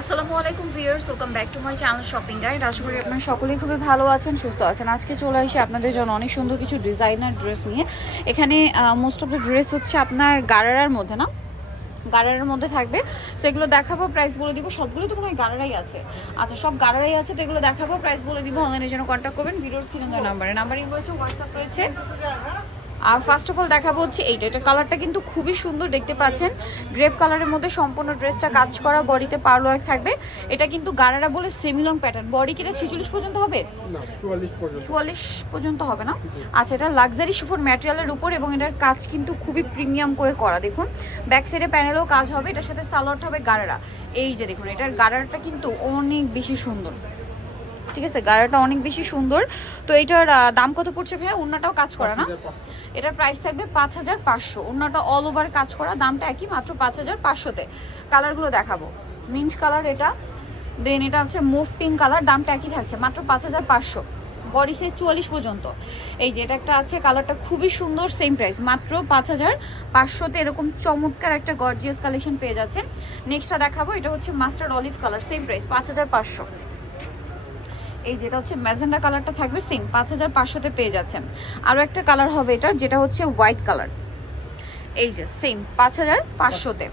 আসসালামু আলাইকুম viewers, welcome back to my channel shopping guide. আশা করি আপনারা সকলেই খুবই ভালো আছেন, সুস্থ আছেন। আজকে চলে আসি আপনাদের জন্য অনেক সুন্দর কিছু ডিজাইনার ড্রেস নিয়ে। এখানে মোস্ট অফ দ্য ড্রেস হচ্ছে আপনার গারারার মধ্যে না, গারারার মধ্যে থাকবে। সেগুলো দেখাবো, প্রাইস বলে দিব। সবগুলো তো মনে হয় গারারাই আছে। আচ্ছা, সব গারারাই আছে, তো এগুলো দেখাবো, প্রাইস বলে দিব। অনলাইনের জন্য কন্ট্যাক্ট করবেন ভিডিওর স্ক্রিনে দেওয়া নাম্বারিং রয়েছে, হোয়াটসঅ্যাপ রয়েছে। আর ফার্স্ট অফ অল দেখাবো হচ্ছে এটা কালারটা কিন্তু খুবই সুন্দর, দেখতে পাচ্ছেন গ্রেপ কালারের মধ্যে সম্পূর্ণ ড্রেসটা কাজ করা, বডিতে পার্ল ওয়ার্ক থাকবে। এটা কিন্তু গারারা বলে সেমিলং প্যাটার্ন। বডি কি এটা 46 পর্যন্ত হবে? না, 44 পর্যন্ত হবে না। আচ্ছা, এটা লাক্সারি শিফন ম্যাটেরিয়ালের উপর এবং এটার কাজ কিন্তু খুবই প্রিমিয়াম করে করা। দেখুন ব্যাক সাইডে প্যানেলও কাজ হবে, এটার সাথে সালোয়ারটা হবে গারারা। এই যে দেখুন, এটার গারারাটা কিন্তু অনেক বেশি সুন্দর, ঠিক আছে? গারাটা অনেক বেশি সুন্দর। তো এইটার দাম কত পড়ছে ভাইয়া? ওন্নাটাও কাজ করা না? এটার প্রাইস থাকবে 5500। ওন্নাটা অল ওভার কাজ করা, দামটা একই, মাত্র 5500-তে। কালারগুলো দেখাবো। মিন্ট কালার এটা, দেন এটা হচ্ছে মুভ পিঙ্ক কালার, দামটা একই থাকছে, মাত্র 5500। বডি সাইজ 44 পর্যন্ত। এই যে এটা একটা আছে, কালারটা খুবই সুন্দর, সেম প্রাইস, মাত্র 5500-তে। এরকম চমৎকার একটা গর্জিয়াস কালেকশন পেয়ে যাচ্ছেন। নেক্সটটা দেখাবো, এটা হচ্ছে mustard olive colour, same price 5500। এই যেটা হচ্ছে ম্যাজেন্ডা কালারটা থাকবে সেম 5500-তে পেয়ে যাচ্ছেন। আরও একটা কালার হবে এটার, যেটা হচ্ছে হোয়াইট কালার। এই যে সেম 5500-তে।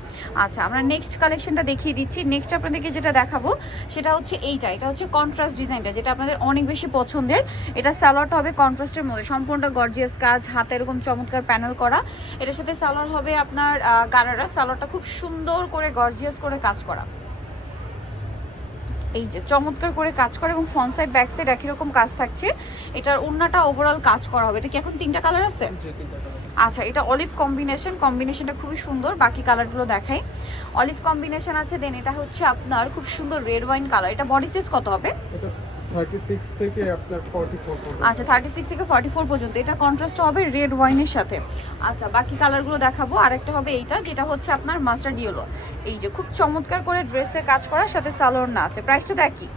আচ্ছা, আমরা নেক্সট কালেকশনটা দেখিয়ে দিচ্ছি। নেক্সট আপনাদেরকে যেটা দেখাবো সেটা হচ্ছে এটা হচ্ছে কন্ট্রাস্ট ডিজাইনটা, যেটা আপনাদের অনেক বেশি পছন্দের। এটা সালোয়ারটা হবে কন্ট্রাস্টের মধ্যে, সম্পূর্ণটা গর্জিয়াস কাজ, হাতে এরকম চমৎকার প্যানেল করা। এটার সাথে সালোয়ার হবে আপনার গারারা। সালোয়ারটা খুব সুন্দর করে গর্জিয়াস করে কাজ করা, এই যে চমৎকার করে কাজ করে, এবং ফ্রন্ট সাইড ব্যাক সাইড একই রকম কাজ থাকছে। এটার ওন্নাটা ওভারঅল কাজ করা হবে। এটা কি এখন 3টা কালার আছে? আচ্ছা, এটা অলিভ কম্বিনেশনটা খুবই সুন্দর। বাকি কালারগুলো দেখাই। অলিভ কম্বিনেশন আছে, দেন এটা হচ্ছে আপনার খুব সুন্দর রেড ওয়াইন কালার। এটা বডি সাইজ কত হবে? 36 থেকে আপনার 44 পর্যন্ত। আচ্ছা, 36 থেকে 44 পর্যন্ত। এটা কন্ট্রাস্ট হবে রেড ওয়াইনের সাথে। আচ্ছা, বাকি কালারগুলো দেখাবো। আরেকটা হবে এইটা, যেটা হচ্ছে আপনার মাস্টার্ড ইয়েলো। এই যে খুব চমৎকার করে ড্রেসে কাজ করার সাথে সালোয়ার না আছে। প্রাইসটা দেখি।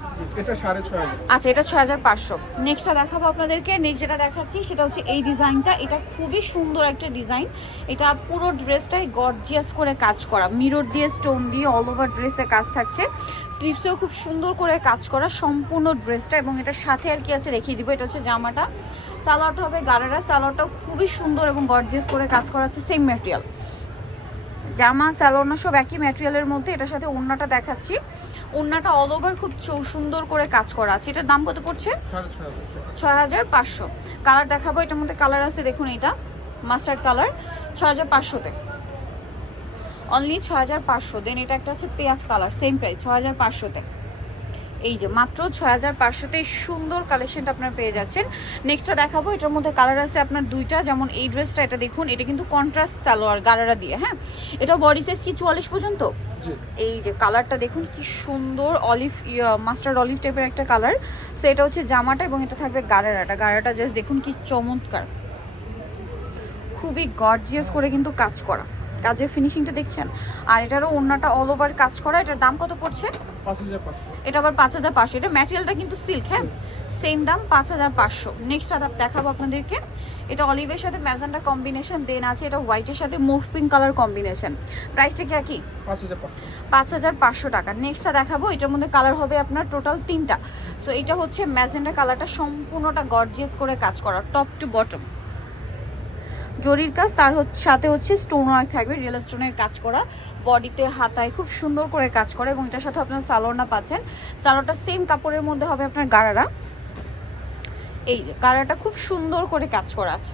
এটা 6500। আচ্ছা, এটা 6500। নেক্সটটা দেখাবো আপনাদেরকে। নেক্সট যেটা দেখাচ্ছি সেটা হচ্ছে এই ডিজাইনটা। এটা খুবই সুন্দর একটা ডিজাইন। এটা পুরো ড্রেসটাই গর্জিয়াস করে কাজ করা, মিরর দিয়ে স্টোন দিয়ে অল ওভার ড্রেসে কাজ থাকছে। স্লিভসেও খুব সুন্দর করে কাজ করা সম্পূর্ণ ড্রেসটা, এবং এটার সাথে আর কি আছে দেখিয়ে দিব। এটা হচ্ছে জামাটা, সালোয়ারটা হবে গারারা। সালোয়ারটাও খুবই সুন্দর এবং গর্জিয়াস করে কাজ করা আছে, সেম ম্যাটেরিয়াল। জামা সালোয়ার সব একই ম্যাটেরিয়ালের মধ্যে। এটার সাথে ওড়নাটা দেখাচ্ছি। ওড়নাটা অল ওভার খুব সুন্দর করে কাজ করা আছে। এটার দাম কত পড়ছে? 6500। কালার দেখাবো, এটার মধ্যে কালার আছে দেখুন, এটা মাস্টার্ড কালার, 6500-তে, অনলি 6500। দেন এটা একটা আছে পেঁয়াজ কালার, সেম প্রাইস 6500-তে। এই যে মাত্র 6500-তে সুন্দর কালেকশনটা আপনারা পেয়ে যাচ্ছেন। নেক্সটটা দেখাবো, এটার মধ্যে কালার আছে আপনার 2টা। যেমন এই ড্রেসটা, এটা দেখুন, এটা কিন্তু কন্ট্রাস্ট সালোয়ার গারারা দিয়ে। হ্যাঁ, এটা বডি সাইজ কি 44 পর্যন্ত? এই যে কালারটা দেখুন কি সুন্দর, অলিভ মাস্টার্ড অলিভ টাইপের একটা কালার। সো এটা হচ্ছে জামাটা, এবং এটা থাকবে গারারাটা জাস্ট দেখুন কি চমৎকার, খুবই গর্জিয়াস করে কিন্তু কাজ করা, কাজের ফিনিশিংটা দেখছেন। আর এটারও ওড়নাটা অল ওভার কাজ করা। এটার দাম কত পড়ছে? 5500। এটা আবার 5500। এটা ম্যাটেরিয়ালটা কিন্তু সিল্ক, হ্যাঁ, সেম দাম 5500। নেক্সট দেখাবো আপনাদেরকে। এটা অলিভের সাথে ম্যাজেন্ডা কম্বিনেশন, দেন আছে এটা হোয়াইটের সাথে মুভ পিঙ্ক কালার কম্বিনেশন। প্রাইসটা কি একই? 5500 টাকা। নেক্সটটা দেখাবো, এটার মধ্যে কালার হবে আপনার টোটাল 3টা। সো এটা হচ্ছে ম্যাজেন্ডা কালারটা, সম্পূর্ণটা গর্জিয়াস করে কাজ করা, টপ টু বটম জরির কাজ, তার সাথে হচ্ছে স্টোন ওয়ার্ক থাকবে, রিয়েল স্টোনের কাজ করা। বডিতে হাতায় খুব সুন্দর করে কাজ করে, এবং এটার সাথে আপনার সালোয়ারটা পাচ্ছেন। সালোয়ারটা সেম কাপড়ের মধ্যে হবে আপনার গারারা। এই যে গারাটা খুব সুন্দর করে কাজ করা আছে।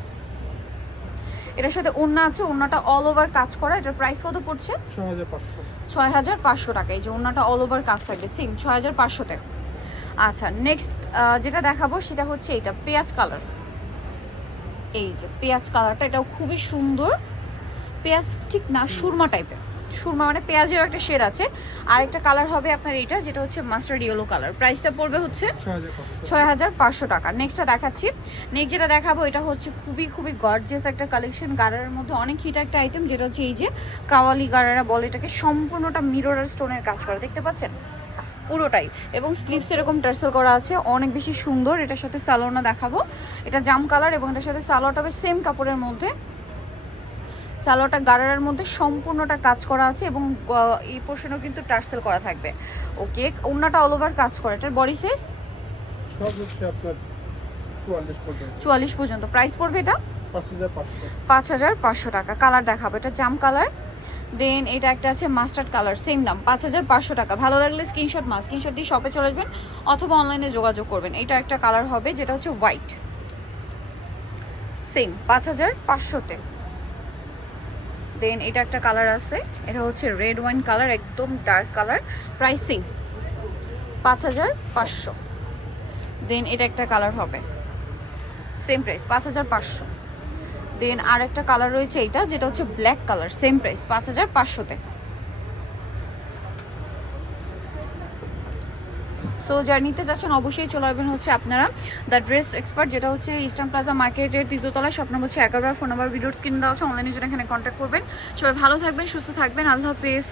এটার সাথে ওড়না আছে, ওড়নাটা অল ওভার কাজ করা। এটার প্রাইস কত পড়ছে? 6500 টাকা। এই যে ওড়নাটা অল ওভার কাজ থাকবে সেম 6500-তে। আচ্ছা, নেক্সট যেটা দেখাবো সেটা হচ্ছে এটা পেঁয়াজ কালার। এই যে পেঁয়াজ কালারটা, এটাও খুবই সুন্দর। পেঁয়াজ ঠিক না, সুরমা টাইপের, সুরমা মানে পেঁয়াজের একটা শেড আছে। আর একটা কালার হবে আপনার এইটা, যেটা হচ্ছে মাস্টার্ড ইয়েলো কালার। প্রাইসটা পড়বে হচ্ছে 6500 টাকা। নেক্সটটা দেখাচ্ছি। নেক্সট যেটা দেখাবো, এটা হচ্ছে খুবই গর্জিয়াস একটা কালেকশন, গারারের মধ্যে অনেক হিট একটা আইটেম, যেটা হচ্ছে এই যে কাওয়ালি গারারা বলে এটাকে। সম্পূর্ণটা মিরর আর স্টোনের কাজ করা, দেখতে পাচ্ছেন পুরোটাই, এবং স্লিভস এরকম টার্সেল করা আছে, অনেক বেশি সুন্দর। এটার সাথে সালোয়ারটা দেখাবো। এটা জাম কালার, এবং এটার সাথে সালোয়ারটা হবে সেম কাপড়ের মধ্যে, সালোয়ারটা গারারার মধ্যে সম্পূর্ণটা কাজ করা আছে এবং এই পোর্শনও কিন্তু টার্সেল করা থাকবে। ওকে, ওড়নাটা অল ওভার কাজ করা। এটার বডি সাইজ সব হচ্ছে আপনার 44 পর্যন্ত। 44 পর্যন্ত। প্রাইস পড়বে এটা 5500। 5500 টাকা। কালার দেখাবো, এটা জাম কালার, দেন এটা একটা আছে মাস্টার্ড কালার, সেম দাম 5500 টাকা। ভালো লাগলে স্ক্রিনশট স্ক্রিনশট দিয়ে শপে চলে আসবেন অথবা অনলাইনে যোগাযোগ করবেন। এটা একটা কালার হবে যেটা হচ্ছে হোয়াইট, সেম 5500-তে। দেন এটা একটা কালার আছে, এটা হচ্ছে রেড ওয়াইন কালার, একদম ডার্ক কালার, প্রাইসিং 5500। দেন এটা একটা কালার হবে, সেম প্রাইস 5500। দেন আর একটা কালার রয়েছে এইটা যেটা হচ্ছে ব্ল্যাক কালার, সেম প্রাইস 5500-তে। সো যারা নিতে যাচ্ছেন অবশ্যই চলে আসবেন হচ্ছে আপনারা দ্য ড্রেস এক্সপার্ট, যেটা হচ্ছে ইস্টার্ন প্লাজা মার্কেটের 3য় তলায়, শপ নম্বর হচ্ছে 11, ফোন নাম্বার ভিডিওর স্ক্রিন দেওয়া আছে, অনলাইনে যেটা এখানে কন্ট্যাক্ট করবেন। সবাই ভালো থাকবেন, সুস্থ থাকবেন, আল্লাহ হাফেজ।